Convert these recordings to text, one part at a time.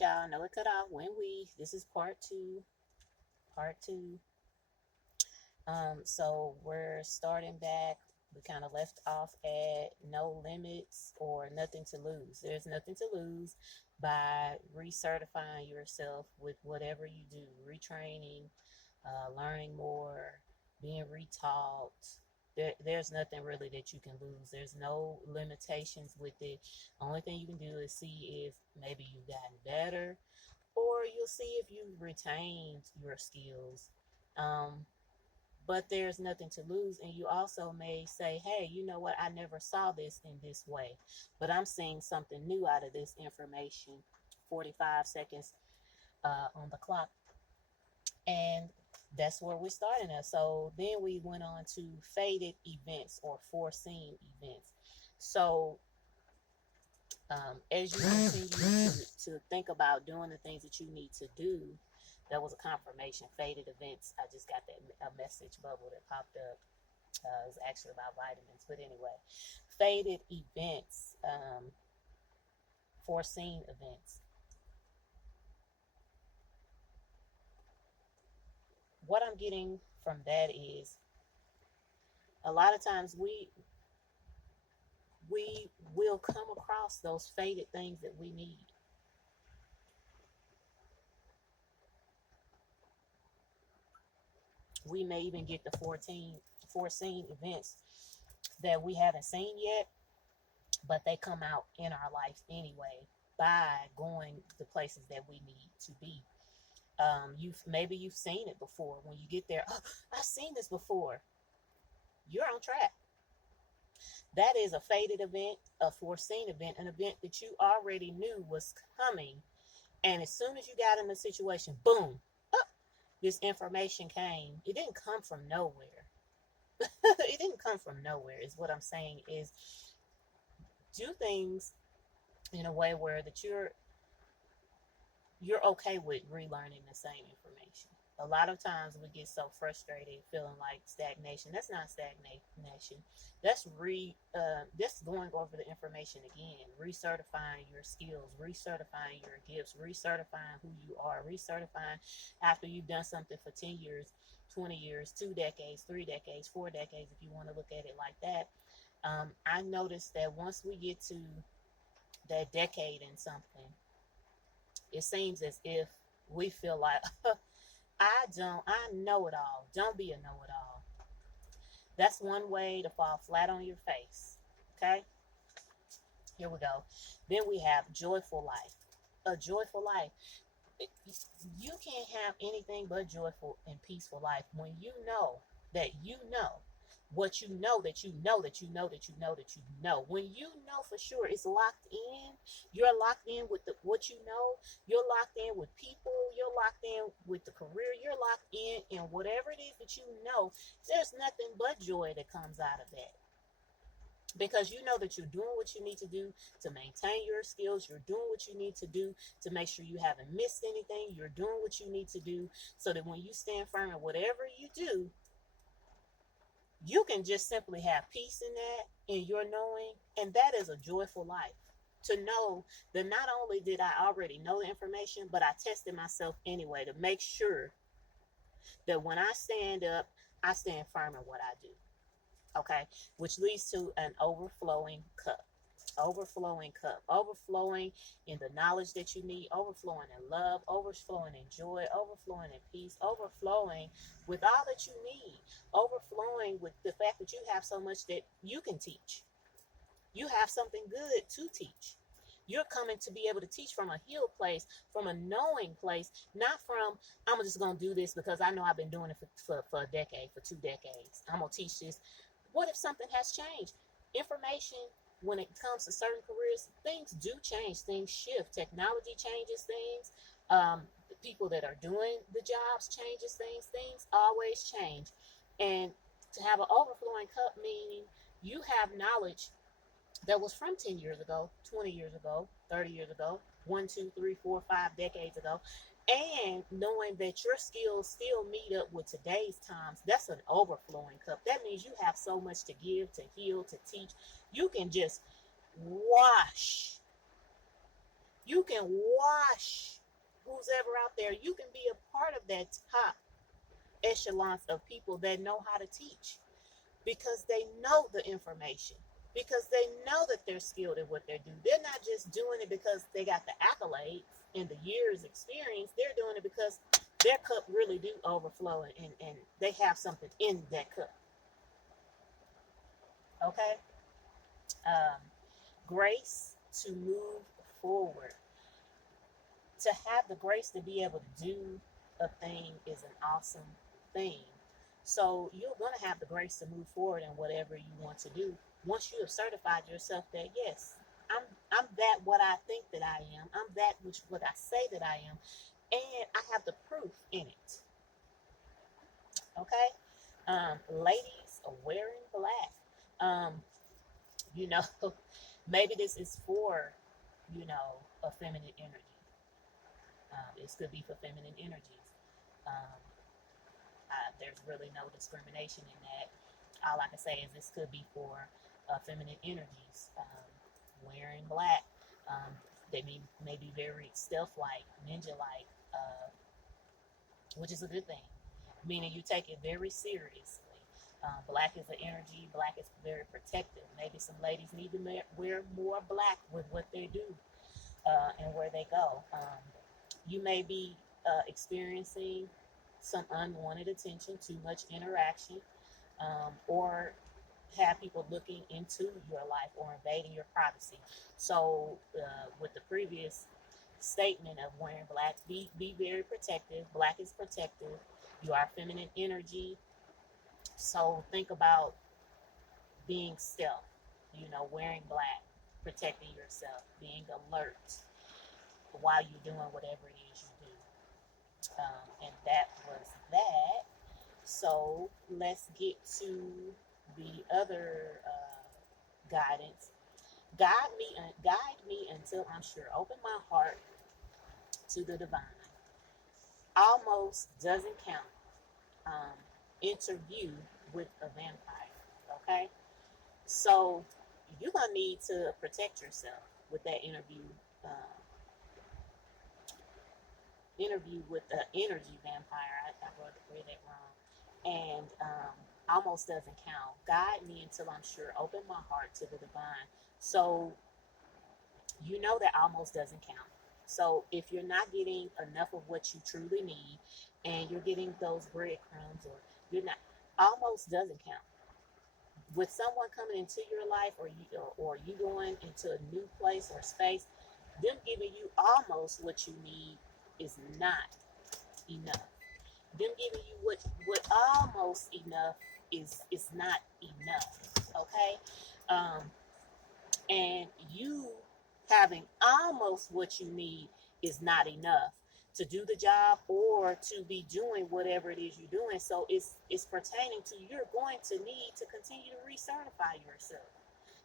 right, y'all. Know it cut off when we. This is part two. Part two. So we're starting back. We kind of left off at no limits or nothing to lose. There's nothing to lose by recertifying yourself with whatever you do, retraining, learning more, being retaught. There's nothing really that you can lose. There's no limitations with it. Only thing you can do is see if maybe you've gotten better, or you'll see if you've retained your skills. Um, but there's nothing to lose. And you also may say, hey, you know what? I never saw this in this way, but I'm seeing something new out of this information. 45 seconds on the clock. And that's where we're starting at. So then we went on to fated events or foreseen events. So as you continue to think about doing the things that you need to do, that was a confirmation. Fated events. I just got that a message bubble that popped up. It was actually about vitamins, but anyway, fated events, foreseen events. What I'm getting from that is a lot of times we will come across those fated things that we need. We may even get the foreseen events that we haven't seen yet, but they come out in our life anyway by going the places that we need to be. You've seen it before. When you get there, oh, I've seen this before. You're on track. That is a fated event, a foreseen event, an event that you already knew was coming. And as soon as you got in the situation, boom, oh, this information came. It didn't come from nowhere. It didn't come from nowhere, is what I'm saying. Is do things in a way where that you're okay with relearning the same information. A lot of times we get so frustrated feeling like stagnation. That's not stagnation. That's going over the information again, recertifying your skills, recertifying your gifts, recertifying who you are, recertifying after you've done something for 10 years, 20 years, 2 decades, 3 decades, 4 decades, if you want to look at it like that. I noticed that once we get to that decade in something, it seems as if we feel like I know it all. Don't be a know it all. That's one way to fall flat on your face. Okay, here we go. Then we have joyful life. A joyful life. You can't have anything but joyful and peaceful life when you know that you know what you know that you know that you know that you know that you know. When you know for sure it's locked in, you're locked in with what you know, you're locked in with people, you're locked in with the career, you're locked in whatever it is that you know, there's nothing but joy that comes out of that. Because you know that you're doing what you need to do to maintain your skills. You're doing what you need to do to make sure you haven't missed anything. You're doing what you need to do so that when you stand firm in whatever you do, you can just simply have peace in that, in your knowing, and that is a joyful life. To know that not only did I already know the information, but I tested myself anyway to make sure that when I stand up, I stand firm in what I do. Okay, which leads to an overflowing cup. Overflowing cup, overflowing in the knowledge that you need, overflowing in love, overflowing in joy, overflowing in peace, overflowing with all that you need, overflowing with the fact that you have so much that you can teach. You have something good to teach. You're coming to be able to teach from a healed place, from a knowing place, not from, I'm just going to do this because I know I've been doing it for a decade, for 2 decades. I'm going to teach this. What if something has changed? Information, when it comes to certain careers, things do change, things shift. Technology changes things. The people that are doing the jobs changes things always change. And to have an overflowing cup, meaning you have knowledge that was from 10 years ago, 20 years ago, 30 years ago, 1, 2, 3, 4, 5 decades ago, and knowing that your skills still meet up with today's times. That's an overflowing cup. That means you have so much to give, to heal, to teach. You can just wash. You can wash who's ever out there, you can be a part of that top echelons of people that know how to teach because they know the information, because they know that they're skilled at what they do. They're not just doing it because they got the accolades and the years experience. They're doing it because their cup really do overflow, and they have something in that cup. Okay. um, Grace to move forward. To have the grace to be able to do a thing is an awesome thing. So you're going to have the grace to move forward in whatever you want to do once you have certified yourself that yes, I'm that what I think that I am. I'm that which what I say that I am, and I have the proof in it. Okay, ladies are wearing black. You know, maybe this is for a feminine energy. This could be for feminine energies. Um, there's really no discrimination in that. All I can say is this could be for feminine energies. Wearing black. They may be very stealth-like, ninja-like, which is a good thing, meaning you take it very seriously. Black is an energy. Black is very protective. Maybe some ladies need to wear more black with what they do and where they go. You may be experiencing some unwanted attention, too much interaction, or have people looking into your life or invading your privacy. So, with the previous statement of wearing black, be very protective. Black is protective. You are feminine energy. So think about being stealth, wearing black, protecting yourself, being alert while you're doing whatever it is you do. And that was that. So let's get to the other guidance. Guide me until I'm sure. Open my heart to the divine. Almost doesn't count. Interview with a vampire. Okay, so you're gonna need to protect yourself with that interview. Uh, interview with the energy vampire. I read it wrong. And almost doesn't count. Guide me until I'm sure. Open my heart to the divine. So you know that almost doesn't count. So if you're not getting enough of what you truly need, and you're getting those breadcrumbs, or you're not, almost doesn't count. With someone coming into your life, or you going into a new place or space, them giving you almost what you need is not enough. Them giving you what almost enough is not enough. Okay, and you having almost what you need is not enough to do the job or to be doing whatever it is you're doing. So it's pertaining to, you're going to need to continue to recertify yourself,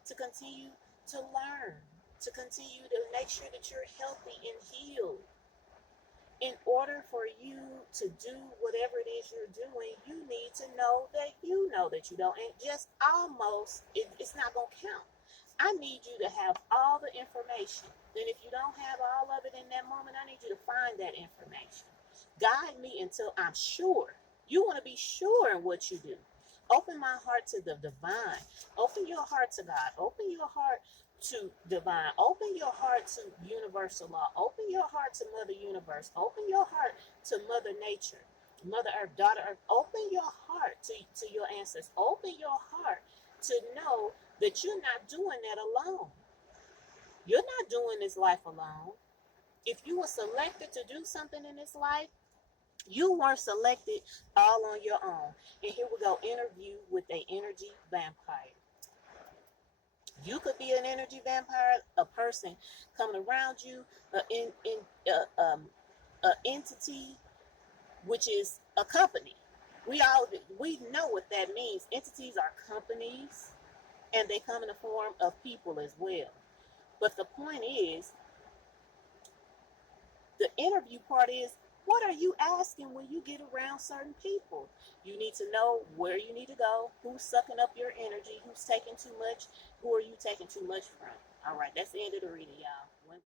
to continue to learn, to continue to make sure that you're healthy and healed. In order for you to do whatever it is you're doing, you need to know that you don't. And just almost, it's not going to count. I need you to have all the information. Then if you don't have all of it in that moment, I need you to find that information. Guide me until I'm sure. You want to be sure in what you do. Open my heart to the divine. Open your heart to God. Open your heart to divine. Open your heart to universal law. Open your heart to Mother Universe. Open your heart to Mother Nature, Mother Earth, Daughter Earth. Open your heart to your ancestors. Open your heart to know that you're not doing that alone. You're not doing this life alone. If you were selected to do something in this life, you weren't selected all on your own. And here we go, interview with an energy vampire. You could be an energy vampire, a person coming around you, an entity, which is a company. We know what that means. Entities are companies, and they come in the form of people as well. But the point is, the interview part is, what are you asking when you get around certain people? You need to know where you need to go, who's sucking up your energy, who's taking too much, who are you taking too much from. All right, that's the end of the reading, y'all.